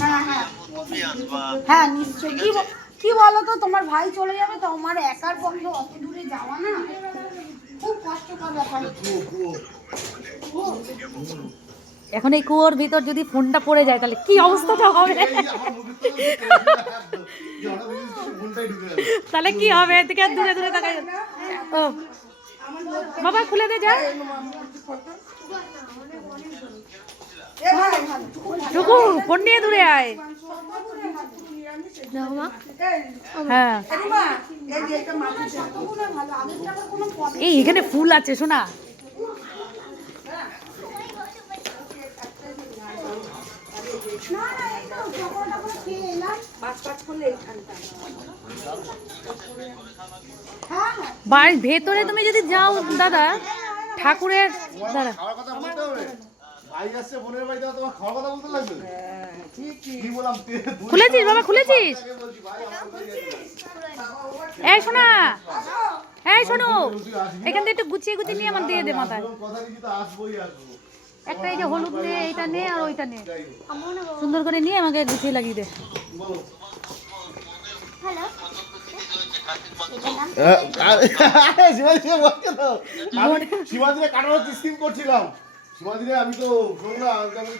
হ্যাঁ হ্যাঁ হ্যাঁ নিশ্চয়ই। কি বলো তো, তোমার ভাই চলে যাবে তো, আমার একার পক্ষে অত দূরে যাওয়া না খুব কষ্টকর ব্যাপার। এখন এই কুয়োর ভিতর যদি ফোনটা পড়ে যায় তাহলে কি অবস্থাটা হবে? তাহলে কি হবে? এদিকে দূরে দূরে তাকাই। ও বাবা খুলে দে, যা টুকু ফোন নিয়ে দূরে আয়। হ্যাঁ এই এখানে ফুল আছে শোনা। বাড়ির ভেতরে তুমি যদি যাও দাদা, ঠাকুরের দাদা খুলেছিস বাবা, খুলেছিস? এই শোনা, এই শোনো, এখান থেকে একটু গুছিয়ে গুছিয়ে নিয়ে আমার দিয়ে দে মাথায়। একটা এই যে হলুদ নে, এইটা নে আর ওইটা নে, সুন্দর করে নিয়ে আমাকে গুছিয়ে লাগিয়ে দে। শিবাজিরে কাটানোর সিস্টেম করছিলাম। শিবাজিরে আমি তো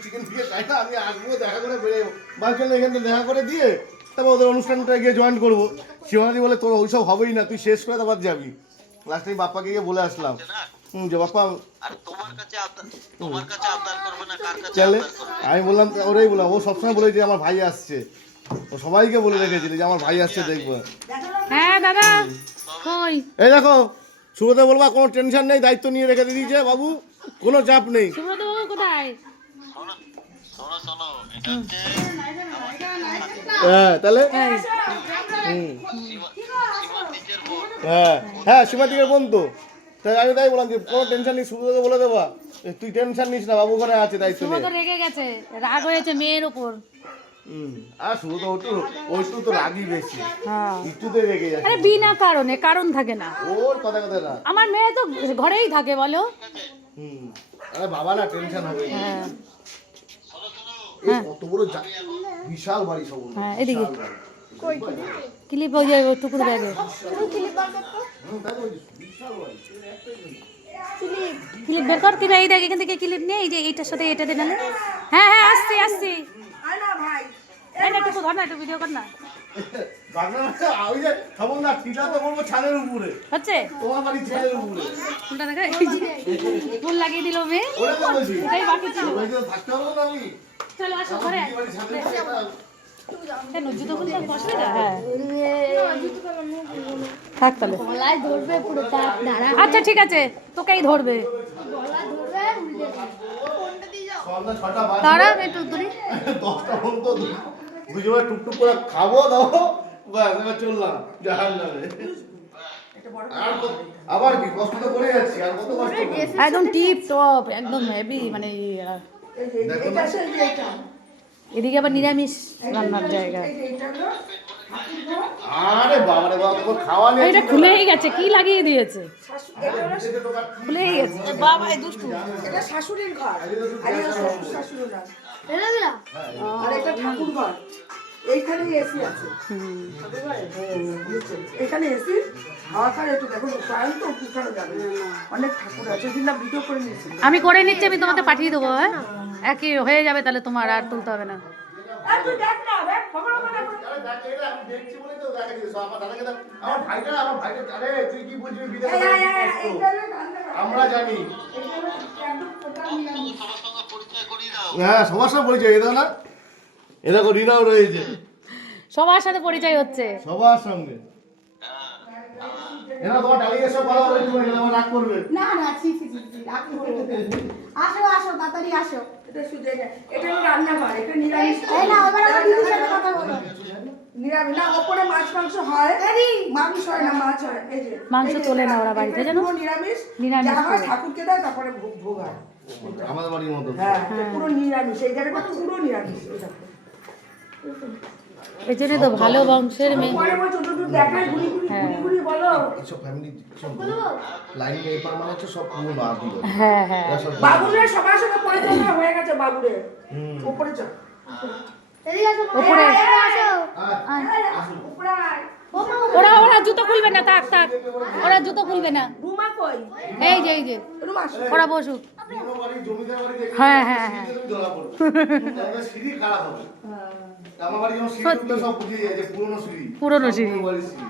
চিকেন ফিকে খাই না, আমি আসবো দেখা করে বেরোবো বাচ্চা এখান থেকে দেখা করে দিয়ে তারপর ওদের অনুষ্ঠানটা গিয়ে জয়েন করবো। শিবাজি বলে তোর ওইসব হবেই না, তুই শেষ করে তারপর যাবি। লাস্টে বাপ্পাকে গিয়ে বলে আসলাম যে বাপ্পা চলে। আমি বললাম ওরাই বললাম, ও সবসময় বলে যে আমার ভাই আসছে, ও সবাইকে বলে রেখেছিল যে আমার ভাই আসছে দেখবো। হ্যাঁ দাদা কই? এই দেখো সুব্রত বলবা কোনো টেনশন নেই, দায়িত্ব নিয়ে রেখে দিয়েছে বাবু, কোনো চাপ নেই। সুব্রত বাবু কোথায়? হ্যাঁ তাহলে হ্যাঁ হ্যাঁ শিবাদিকের বোন তো, তাই আমি তাই বললাম যে কোনো টেনশন নেই, সুব্রতকে বলে দেবা তুই টেনশন নিস না, বাবু ওখানে আছে দায়িত্ব নিয়ে। সুব্রত রেগে গেছে, রাগ হয়েছে মেয়ের উপর। আর সুব্রত ওইটু তো রাগই বেশি, একটুতে রেগে যাচ্ছে। আরে বিনা কারণে, কারণ থাকে না ওর কথা কথা না। আমার মেয়ে তো ঘরেই থাকে বলো। আরে বাবা না টেনশন হবে। হ্যাঁ কত বড় বিশাল বাড়ি সব। হ্যাঁ এদিকে ক্লিপ হয়ে যায় টুকুর ব্যাগে। ক্লিপ বের কর, কিনা এই দেখ এখান থেকে ক্লিপ নিয়ে এই যে এইটার সাথে এটা দে নালে। হ্যাঁ হ্যাঁ আসছি আসছি। এই না টুকু ধর না, একটু ভিডিও কর না। হচ্ছে ফুলটা দেখা, ফুল লাগিয়ে দিল মেয়ে, এটাই বাকি ছিল। চলো আসো ঘরে। কেন জুতো খুলতে অসুবিধা? হ্যাঁ থাক তাহলে। আচ্ছা ঠিক আছে, তোকেই ধরবে। তারা একটু দূরে 10টা পর্যন্ত দুজনে টুকটুক করে খাবো দাও, বাস চললাম জাহান্নামে। আবার কি কষ্ট তো করে যাচ্ছি, আর কত কষ্ট করব। একদম টিপ টপ, একদম হেভি, মানে এদিকে আবার নিরামিষ রান্নার জায়গা। আরে বাবা রে বাবা, তোর খাওয়া নেই। এটা খুলেই গেছে, কি লাগিয়ে দিয়েছে? খুলেই গেছে বাবা, এই দুষ্টু। এটা শাশুড়ির ঘর, আর এটা শ্বশুর শাশুড়ির ঘর, আর এটা ঠাকুর ঘর। এইখানে এসি আছে, এখানে এসি হাওয়া খায়। একটু দেখো প্রায় তো উঠানো যাবে, অনেক ঠাকুর আছে, ওই দিন না ভিডিও করে নিয়েছি। আমি করে নিচ্ছি, আমি তোমাকে পাঠিয়ে দেবো। হ্যাঁ একই হয়ে যাবে তাহলে, তোমার আর তুলতে হবে না। আমরা জানি, হ্যাঁ সবার সঙ্গে পরিচয় এ না, এ দেখো রিনাও রয়েছে, সবার সাথে পরিচয় হচ্ছে, সবার সঙ্গে। এরা তোমার ডালিয়ে সব কথা বলে তুমি এরা রাগ করবে না না, ছি ছি ছি, রাগ করবে। আসো আসো তাড়াতাড়ি আসো। এটা শুধু এটা হলো রান্নাঘর, এটা নিরামিষ। এই না, এবার আমার দিদির সাথে কথা বলো। নিরামিষ না, ওপরে মাছ মাংস হয়, মাংস হয় না, মাছ হয়। এই যে মাংস তোলে না ওরা বাড়িতে, জানো? পুরো নিরামিষ, নিরামিষ যা হয় ঠাকুরকে দেয়, তারপরে ভোগ হয়। আমাদের বাড়ির মতো। হ্যাঁ পুরো নিরামিষ, এই জায়গাটা পুরো নিরামিষ। এই জন্য তো ভালো বংশের মেয়ে। পরে বলছো তো তুমি দেখাই ঘুরি ঘুরি ঘুরি বলো। এইসব ফ্যামিলি লাইন পেপার মানে হচ্ছে সব পুরো না দিল। হ্যাঁ হ্যাঁ বাবুরে সবার সঙ্গে পরিচয় হয়ে গেছে, বাবুরে উপরে চল। ওপরে হ্যাঁ, আসুন। ওরা ওরা জুতো খুলবে না, থাক থাক, ওরা জুতো খুলবে না। রুমা কই? এই যে রুমা আসো। ওরা বসুক। পুরনো বাড়ি, জমিদার বাড়ি দেখে হ্যাঁ, হ্যাঁ, হ্যাঁ। সিঁড়িতে তুমি ধরা পড়ো। তাহলে সিঁড়ি খারাপ হবে। আমার বাড়ি যেমন সিঁড়ি উঠলে সব বুঝিয়ে যায় যে পুরনো সিঁড়ি। পুরনো সিঁড়ি। পুরনো বাড়ির সিঁড়ি।